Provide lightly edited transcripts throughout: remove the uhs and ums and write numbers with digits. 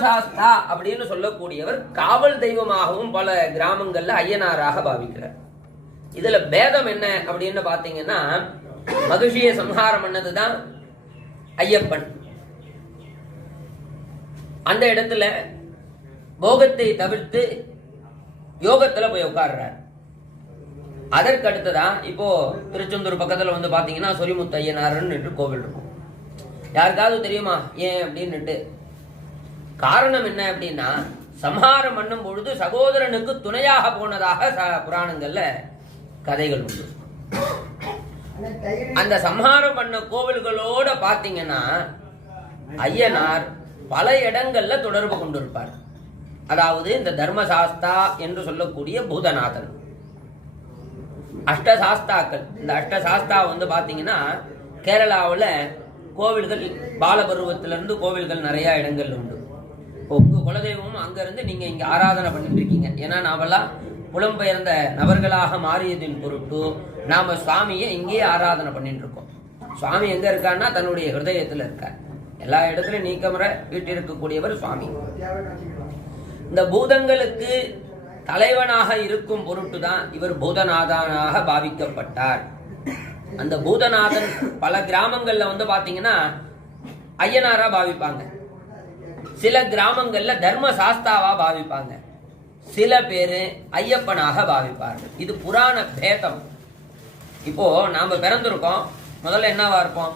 சாஸ்தா அப்படின்னு சொல்லக்கூடியவர் காவல் தெய்வமாகவும் பல கிராமங்கள்ல ஐயனாராக பாவிக்கிறார். இதுல பேதம் என்ன அப்படின்னு பாத்தீங்கன்னா, மகிழ்ச்சியை சம்ஹாரம் பண்ணதுதான் ஐயப்பன். அந்த இடத்துல போகத்தை தவிர்த்து யோகத்துல போய் உட்கார்றார். அதற்கு அடுத்ததான் இப்போ திருச்செந்தூர் பக்கத்துல வந்து பாத்தீங்கன்னா சொரிமுத்து ஐயனார்னு கோவில் இருக்கும். யாருக்காவது தெரியுமா ஏன் அப்படின்னுட்டு? காரணம் என்ன அப்படின்னா, சம்ஹாரம் பண்ணும் பொழுது சகோதரனுக்கு துணையாக போனதாக புராணங்கள்ல கதைகள் உண்டு. அந்த சம்ஹாரம் பண்ண கோவில்களோட பாத்தீங்கன்னா ஐயனார் பல இடங்கள்ல தொடர்பு கொண்டிருப்பார். அதாவது இந்த தர்மசாஸ்தா என்று சொல்லக்கூடிய பூதநாதன், அஷ்டசாஸ்தாக்கள். இந்த அஷ்டசாஸ்தா வந்து பாத்தீங்கன்னா கேரளாவில் கோவில்கள் பாலபருவத்திலிருந்து கோவில்கள் நிறைய இடங்கள் உண்டு. உங்க குலதெய்வமும் அங்க இருந்து நீங்க இங்க ஆராதனை பண்ணிட்டு இருக்கீங்க. ஏன்னா நாமெல்லாம் புலம்பெயர்ந்த நபர்களாக மாறியதின் பொருட்டு நாம சுவாமியை இங்கேயே ஆராதனை பண்ணிட்டு இருக்கோம். சுவாமி எங்க இருக்கான்னா தன்னுடைய ஹிருதயத்துல இருக்கார். எல்லா இடத்துலயும் நீக்கமுறை வீட்டில் இருக்கக்கூடியவர் சுவாமி. இந்த பூதங்களுக்கு தலைவனாக இருக்கும் பொருட்டு தான் இவர் பூதநாதனாக பாவிக்கப்பட்டார். அந்த பூதநாதன் பல கிராமங்கள்ல வந்து பாத்தீங்கன்னா ஐயனாரா பாவிப்பாங்க. சில கிராமங்கள்ல தர்ம சாஸ்தாவா பாவிப்பாங்க. சில பேரு ஐயப்பனாக பாவிப்பார்கள். இது புராண பேதம். இப்போ நாம பிறந்திருக்கோம், முதல்ல என்னவா இருப்போம்?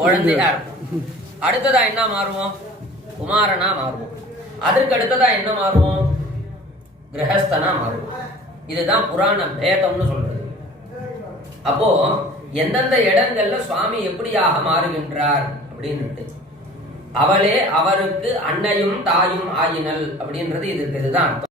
குழந்தையா இருப்போம். அடுத்ததா என்ன மாறுவோம்? குமாரனா மாறுவோம். அதற்கு அடுத்ததா என்ன மாறுவோம்? கிரகஸ்தனா மாறுவோம். இதுதான் புராண பேதம்னு சொல்றது. அப்போ எந்தெந்த இடங்கள்ல சுவாமி எப்படியாக மாறுகின்றார் அப்படின்னுட்டு, அவளே அவருக்கு அன்னையும் தாயும் ஆயினல் அப்படின்றது இதுதான் அர்த்தம்.